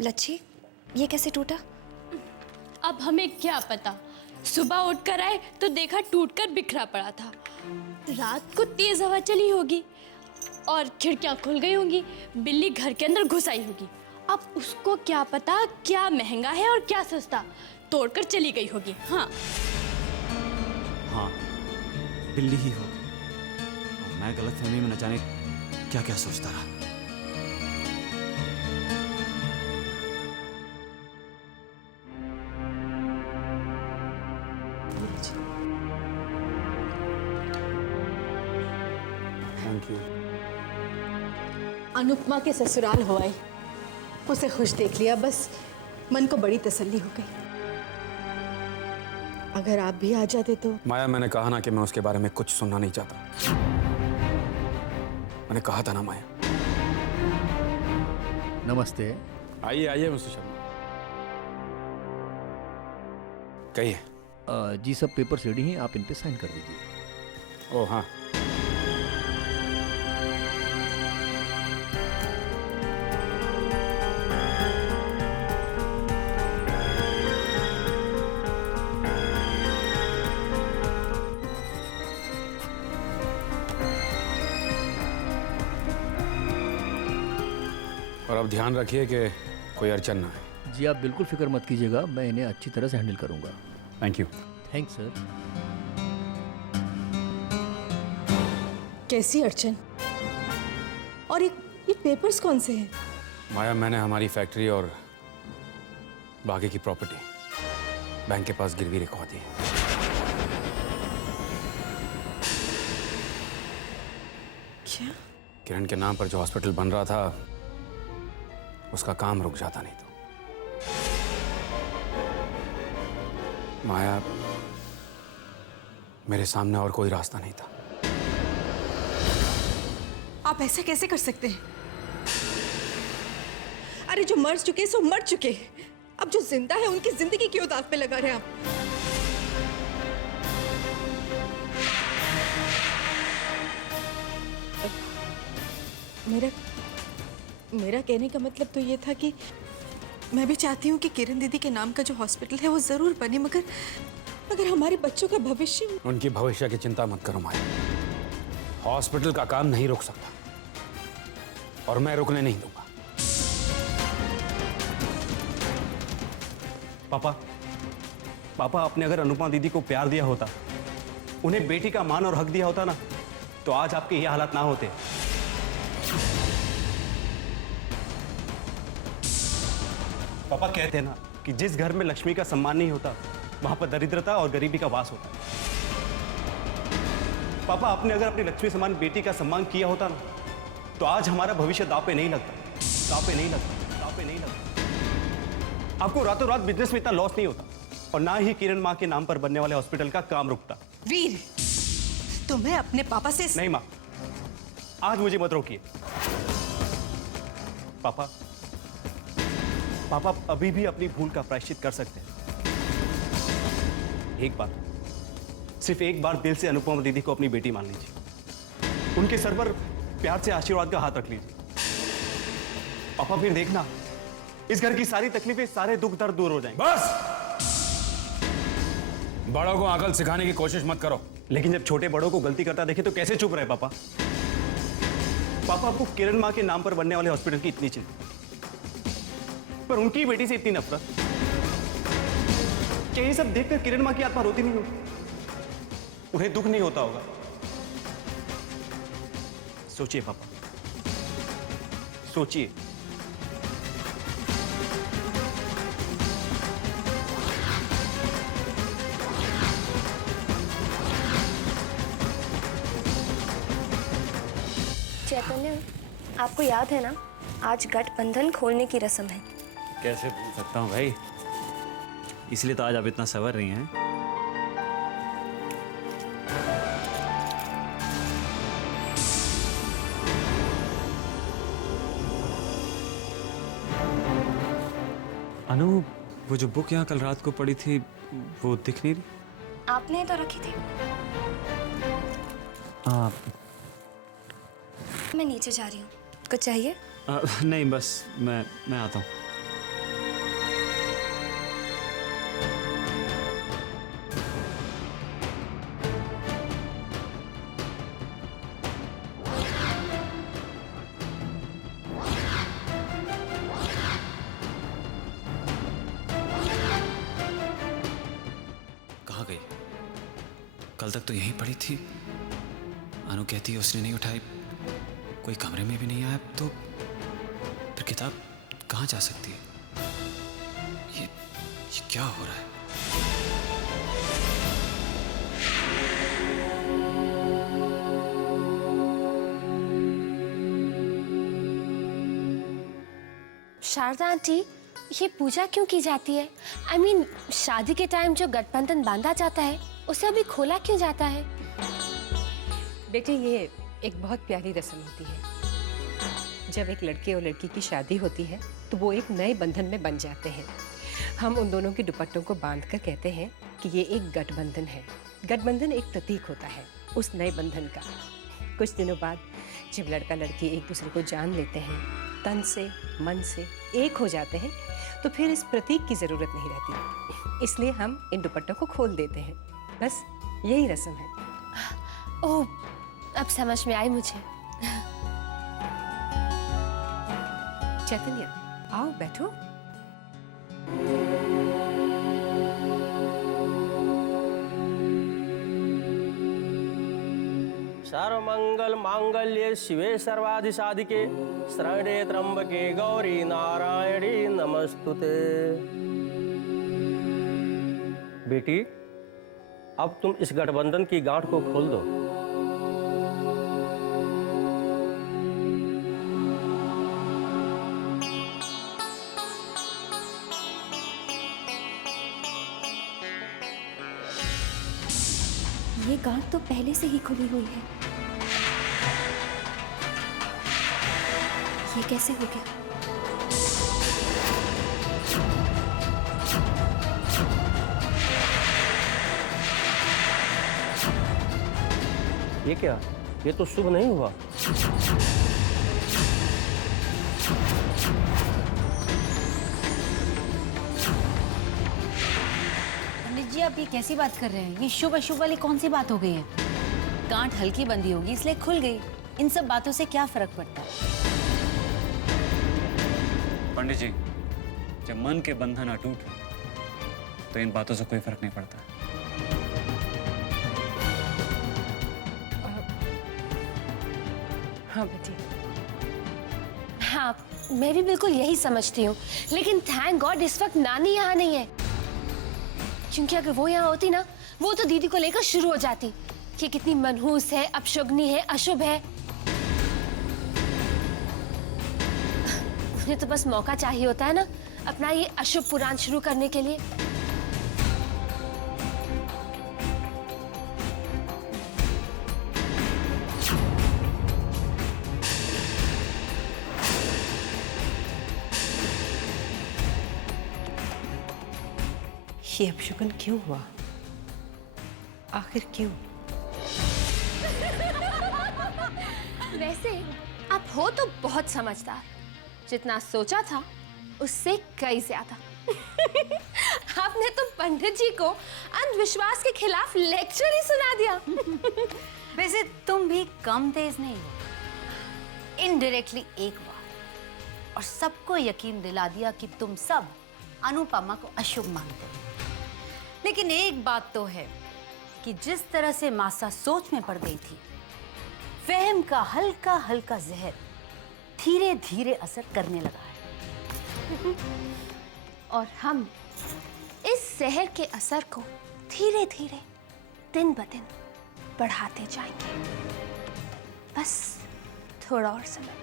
लच्छी, ये कैसे टूटा? अब हमें क्या पता, सुबह उठकर आए तो देखा टूटकर बिखरा पड़ा था। रात को तेज हवा चली होगी और खिड़कियां खुल गई होंगी, बिल्ली घर के अंदर घुस आई होगी। अब उसको क्या पता क्या महंगा है और क्या सस्ता, तोड़कर चली गई होगी। हाँ हाँ, बिल्ली ही होगी। और मैं गलतफहमी में न जाने क्या क्या सोचता रहा। Thank you. अनुपमा के ससुराल हो आई, उसे खुश देख लिया, बस मन को बड़ी तसल्ली हो गई। अगर आप भी आ जाते तो। माया, मैंने कहा ना कि मैं उसके बारे में कुछ सुनना नहीं चाहता। मैंने कहा था ना माया। नमस्ते। आइए आइए मिस्टर शर्मा, कहिए। जी सब पेपर्स रेडी हैं, आप इन पे साइन कर दीजिए। ओह हाँ। और अब ध्यान रखिए कि कोई अड़चन ना है। जी आप बिल्कुल फिक्र मत कीजिएगा, मैं इन्हें अच्छी तरह से हैंडल करूंगा। Thank you. Thanks sir. कैसी अड़चन? और ये पेपर्स कौन से हैं? माया, मैंने हमारी फैक्ट्री और बाकी की प्रॉपर्टी बैंक के पास गिरवी रखवा दी है। क्या? किरण के नाम पर जो हॉस्पिटल बन रहा था उसका काम रुक जाता नहीं तो। माया, मेरे सामने और कोई रास्ता नहीं था। आप ऐसा कैसे कर सकते हैं? अरे जो मर चुके सो मर चुके, अब जो जिंदा है उनकी जिंदगी क्यों दांव पे लगा रहे हैं आप? मेरा कहने का मतलब तो ये था कि मैं भी चाहती हूँ कि किरण दीदी के नाम का जो हॉस्पिटल है वो जरूर बने, मगर हमारे बच्चों का भविष्य। उनकी भविष्य की चिंता मत करो माया। हॉस्पिटल का काम नहीं रुक सकता और मैं रुकने नहीं दूंगा। पापा आपने अगर अनुपमा दीदी को प्यार दिया होता, उन्हें बेटी का मान और हक दिया होता ना, तो आज आपके ये हालात ना होते। पापा कहते हैं ना कि जिस घर में लक्ष्मी का सम्मान नहीं होता वहां पर दरिद्रता और गरीबी का वास होता है। पापा आपने अगर अपनी लक्ष्मी समान बेटी का सम्मान किया होता ना, तो आज हमारा भविष्य दांव पे नहीं लगता, दांव पे नहीं लगता, दांव पे नहीं लगता। आपको रातों रात बिजनेस में इतना लॉस नहीं होता और ना ही किरण माँ के नाम पर बनने वाले हॉस्पिटल का काम रुकता। वीर, तुम्हें अपने पापा से नहीं माँ, आज मुझे मत रोकिए। पापा अभी भी अपनी भूल का प्रायश्चित कर सकते हैं। एक बार, सिर्फ एक बार दिल से अनुपमा दीदी को अपनी बेटी मान लीजिए, उनके सर पर प्यार से आशीर्वाद का हाथ रख लीजिए। पापा फिर देखना, इस घर की सारी तकलीफें, सारे दुख दर्द दूर हो जाएंगे। बस बड़ों को अकल सिखाने की कोशिश मत करो। लेकिन जब छोटे बड़ों को गलती करता देखे तो कैसे चुप रहे पापा? पापा आपको किरण माँ के नाम पर बनने वाले हॉस्पिटल की इतनी चिंता, पर उनकी बेटी से इतनी नफरत। क्या ये सब देखकर किरण माँ की आत्मा रोती नहीं होगी? उन्हें दुख नहीं होता होगा? सोचिए पापा, सोचिए। चैतन्य, आपको याद है ना, आज गठबंधन खोलने की रस्म है। कैसे भूल सकता हूँ भाई, इसलिए तो आज आप इतना सवर रही हैं। अनु, वो जो बुक यहाँ कल रात को पड़ी थी वो दिख नहीं रही। आपने तो रखी थी। मैं नीचे जा रही हूँ, कुछ चाहिए? नहीं, बस मैं आता हूँ। कहाँ गई? कल तक तो यहीं पड़ी थी। अनु कहती है उसने नहीं उठाई, कोई कमरे में भी नहीं आया, तो फिर किताब कहाँ जा सकती है? ये क्या हो रहा है? शारदा आंटी, ये पूजा क्यों की जाती है? I mean, शादी के टाइम जो गठबंधन बांधा जाता है उसे अभी खोला क्यों जाता है? बेटे, ये एक बहुत प्यारी रस्म होती है। जब एक लड़के और लड़की की शादी होती है तो वो एक नए बंधन में बन जाते हैं। हम उन दोनों के दुपट्टों को बांधकर कहते हैं कि ये एक गठबंधन है। गठबंधन एक प्रतीक होता है उस नए बंधन का। कुछ दिनों बाद जब लड़का लड़की एक दूसरे को जान लेते हैं, तन से मन से एक हो जाते हैं, तो फिर इस प्रतीक की ज़रूरत नहीं रहती। इसलिए हम इन दुपट्टों को खोल देते हैं। बस यही रस्म है। ओह, अब समझ में आई मुझे। चैतन्य, आओ बैठो। सर्वमंगल मांगल्ये शिवे सर्वाधि साधिके शरण्ये त्र्यंबके गौरी नारायणी नमस्तुते। बेटी, अब तुम इस गठबंधन की गांठ को खोल दो। ये गांठ तो पहले से ही खुली हुई है, ये कैसे हो गया? ये क्या? ये तो शुभ नहीं हुआ। आप ये कैसी बात कर रहे हैं? ये शुभ अशुभ वाली कौन सी बात हो गई है? गांठ हल्की बंदी होगी इसलिए खुल गई। इन सब बातों से क्या फर्क पड़ता है? पंडित जी, जब मन के बंधन अटूट हो तो इन बातों से कोई फर्क नहीं पड़ता। हाँ बेटी, हाँ मैं भी बिल्कुल यही समझती हूँ, लेकिन थैंक गॉड इस वक्त नानी यहाँ नहीं है, क्योंकि अगर वो यहाँ होती ना, वो तो दीदी को लेकर शुरू हो जाती कि कितनी मनहूस है, अपशुगनी है, अशुभ है। उन्हें तो बस मौका चाहिए होता है ना अपना ये अशुभ पुराण शुरू करने के लिए। ये अपशगुन क्यों हुआ? आखिर क्यों? वैसे आप हो तो बहुत समझदार, जितना सोचा था उससे कई ज्यादा। आपने तो पंडित जी को अंधविश्वास के खिलाफ लेक्चर ही सुना दिया। वैसे तुम भी कम तेज नहीं हो। इनडायरेक्टली एक बार और सबको यकीन दिला दिया कि तुम सब अनुपमा को अशुभ मानते हो। लेकिन एक बात तो है कि जिस तरह से मासा सोच में पड़ गई थी, वहम का हल्का हल्का जहर धीरे धीरे असर करने लगा है। और हम इस जहर के असर को धीरे धीरे दिन ब दिन बढ़ाते जाएंगे। बस थोड़ा और समय।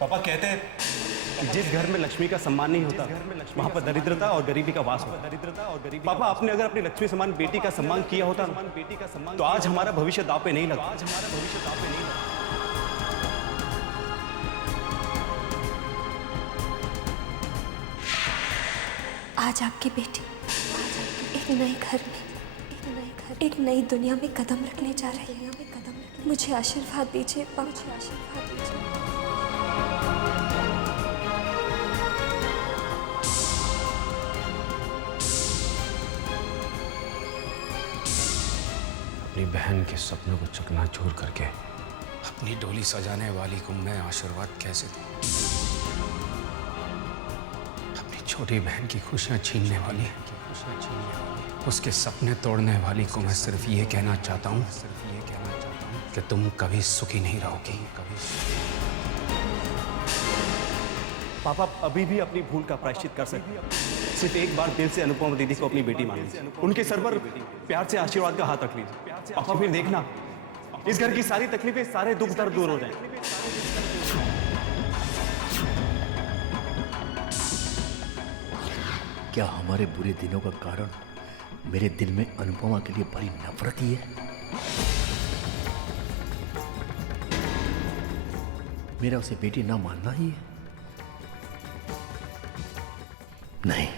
पापा कहते हैं कि जिस घर में लक्ष्मी का सम्मान नहीं होता वहां पर दरिद्रता और गरीबी का वास होता है। पापा, आपने अगर अपनी लक्ष्मी समान बेटी का सम्मान किया होता तो आज हमारा भविष्य दांव पे नहीं लगता। आज आपकी बेटी एक नए घर में, एक नई दुनिया में कदम रखने जा रही है। मुझे आशीर्वाद दीजिए, मुझे आशीर्वाद दीजिए। अपनी बहन के सपनों को चकनाचूर करके अपनी डोली सजाने वाली को मैं आशीर्वाद कैसे दूं? अपनी छोटी बहन की खुशियां छीनने वाली, उसके सपने तोड़ने वाली को मैं सिर्फ ये कहना चाहता हूँ कि तुम कभी सुखी नहीं रहोगी, कभी। पापा अभी भी अपनी भूल का प्रायश्चित कर सकते हैं। सिर्फ एक बार दिल से अनुपमा दीदी को अपनी बेटी मान लीजिए, उनके सर पर प्यार से आशीर्वाद का हाथ रख लीजिए। पापा फिर देखना, इस घर की सारी तकलीफें, सारे दुख दर्द दूर हो जाएंगे। क्या हमारे बुरे दिनों का कारण मेरे दिल में अनुपमा के लिए बड़ी नफरत ही है? मेरा उसे बेटी ना मानना ही है? नहीं,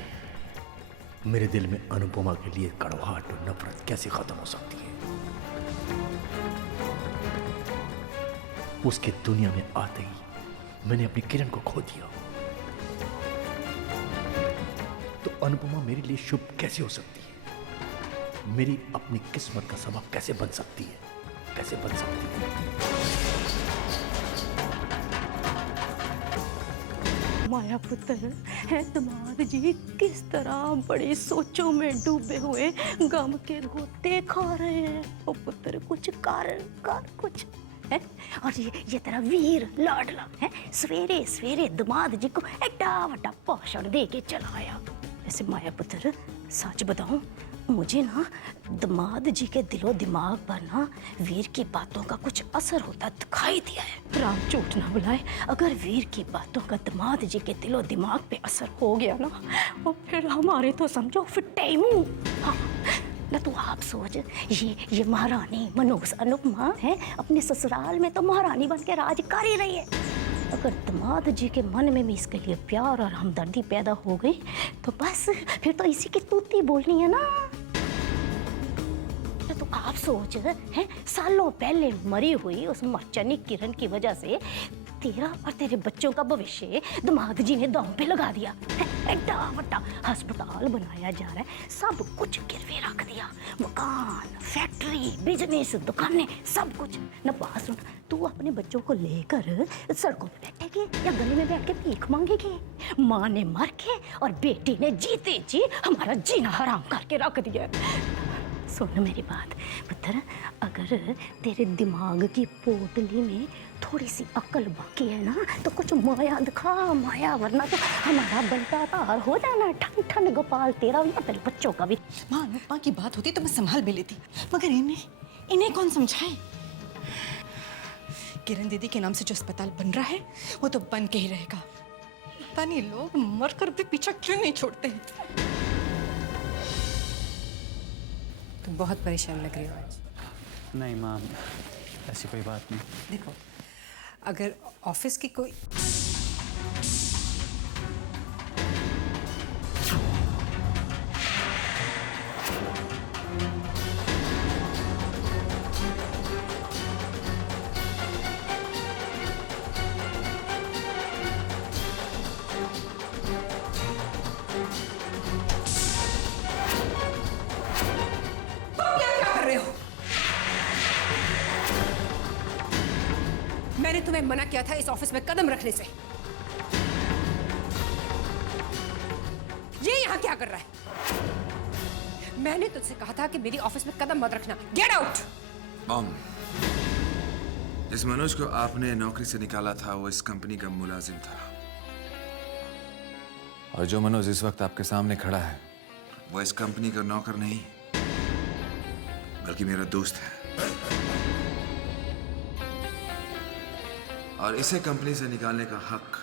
मेरे दिल में अनुपमा के लिए कड़वाहट और नफरत कैसे खत्म हो सकती है? उसके दुनिया में आते ही मैंने अपनी किरण को खो दिया, तो अनुपमा मेरे लिए शुभ कैसे हो सकती है? मेरी अपनी किस्मत का सबब कैसे बन सकती है? कैसे बन सकती है? माया पुत्र है दामाद जी, किस तरह बड़ी सोचों में डूबे हुए गम के गोते खा रहे हैं। ओ पुत्र, कुछ कारण कर कुछ है। और ये तेरा वीर लाडला है, सवेरे सवेरे दामाद जी को एडा वड्डा भाषण दे के चला आया। वैसे माया पुत्र, सच बताऊं, मुझे ना दामाद जी के दिलो दिमाग पर ना वीर की बातों का कुछ असर होता दिखाई दिया है। राम झूठ ना बुलाए, अगर वीर की बातों का दामाद जी के दिलो दिमाग पे असर हो गया ना, और फिर हमारे तो समझो फिटे मुंह। हाँ ना, तू आप सोच, ये महारानी मनोज अनुपमा है, अपने ससुराल में तो महारानी बन के राज कर ही रही है। अगर दामाद जी के मन में भी इसके लिए प्यार और हमदर्दी पैदा हो गई तो बस फिर तो इसी की तूती बोलनी है ना। तो आप सोच, है सालों पहले मरी हुई उस मर्चनी किरण की वजह से तेरा और तेरे बच्चों का भविष्य दामाद जी ने दांव पे लगा दिया। एडा बड़ा अस्पताल बनाया जा रहा है, सब कुछ गिरवे रख दिया, मकान, फैक्ट्री, बिजनेस, दुकानें, सब कुछ। न बात सुन, तू अपने बच्चों को लेकर सड़कों पे बैठेगी या गली में बैठ के भीख मांगेगी? माँ ने मर के और बेटी ने जीते जी हमारा जीना हराम करके रख दिया। सुन मेरी बात पुत्र, अगर तेरे दिमाग की पोटली में थोड़ी सी अक्ल बाकी है ना तो कुछ माया दिखा, माया, वरना तो हमारा बंटा तार हो जाना। ठन ठन गोपाल तेरा भी और तेरे बच्चों का भी। माँ अनुपमा की बात होती तो मैं संभाल भी लेती, मगर इन्हें कौन समझाए? किरण दीदी के नाम से जो अस्पताल बन रहा है वो तो बन के ही रहेगा। पता नहीं लोग मरकर भी पीछा क्यों नहीं छोड़ते हैं। तुम बहुत परेशान लग रही हो आज। नहीं माँ, ऐसी कोई बात नहीं। देखो, अगर ऑफिस की कोई मैंने तुम्हें मना किया था इस ऑफिस में कदम रखने से। ये यहाँ क्या कर रहा है? मैंने तुझसे कहा था कि मेरी ऑफिस में कदम मत रखना। Get out. मॉम, जिस मनोज को आपने नौकरी से निकाला था वो इस कंपनी का मुलाजिम था, और जो मनोज इस वक्त आपके सामने खड़ा है वो इस कंपनी का नौकर नहीं बल्कि मेरा दोस्त है, और इसे कंपनी से निकालने का हक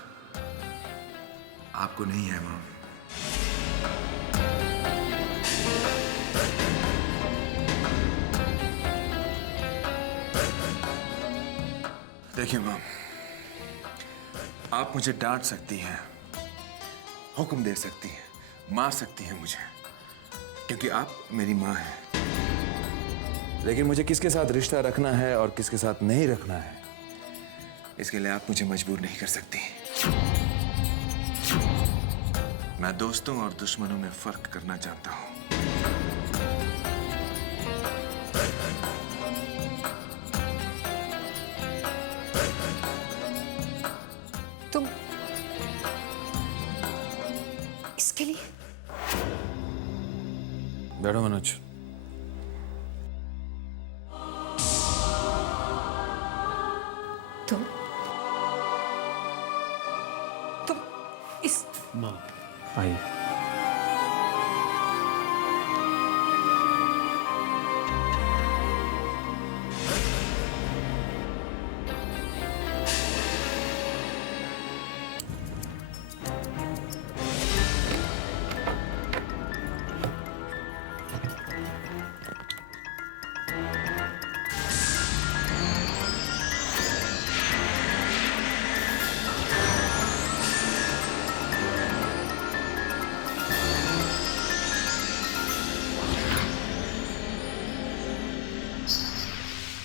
आपको नहीं है मॉम। देखिए मॉम, आप मुझे डांट सकती हैं, हुक्म दे सकती हैं, मार सकती हैं मुझे, क्योंकि आप मेरी माँ हैं। लेकिन मुझे किसके साथ रिश्ता रखना है और किसके साथ नहीं रखना है, इसके लिए आप मुझे मजबूर नहीं कर सकती। मैं दोस्तों और दुश्मनों में फर्क करना जानता हूं। तुम इसके लिए? बैठो मनोज। तुम इस माँ आइए।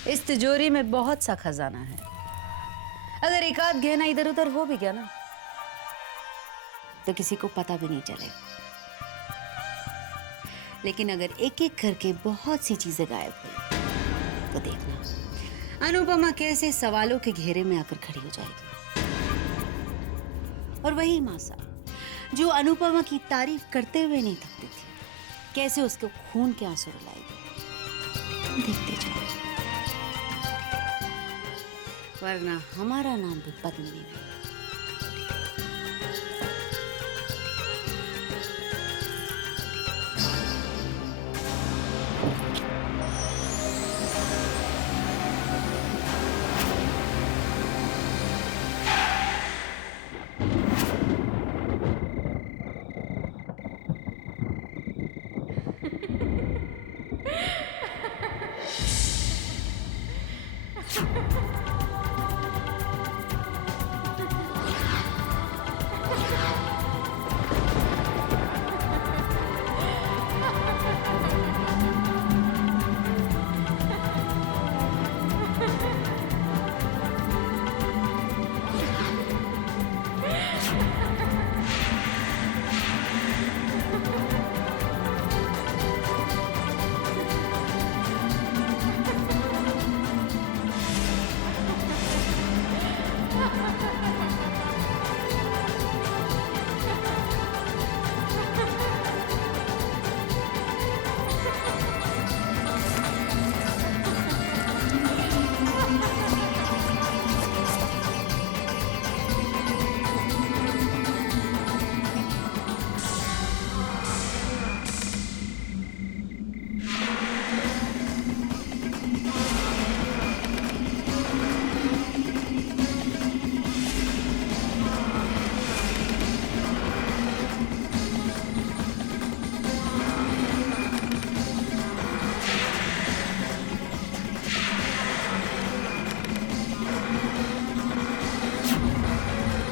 इस तिजोरी में बहुत सा खजाना है। अगर एक आध गहना इधर उधर हो भी गया ना तो किसी को पता भी नहीं चलेगा, लेकिन अगर एक एक करके बहुत सी चीजें गायब हुई तो देखना अनुपमा कैसे सवालों के घेरे में आकर खड़ी हो जाएगी। और वही मासा जो अनुपमा की तारीफ करते हुए नहीं थकती थी, कैसे उसको खून के आंसू रुलाएगी। देखते जाओ, वरना हमारा नाम भी पद्मिनी नहीं।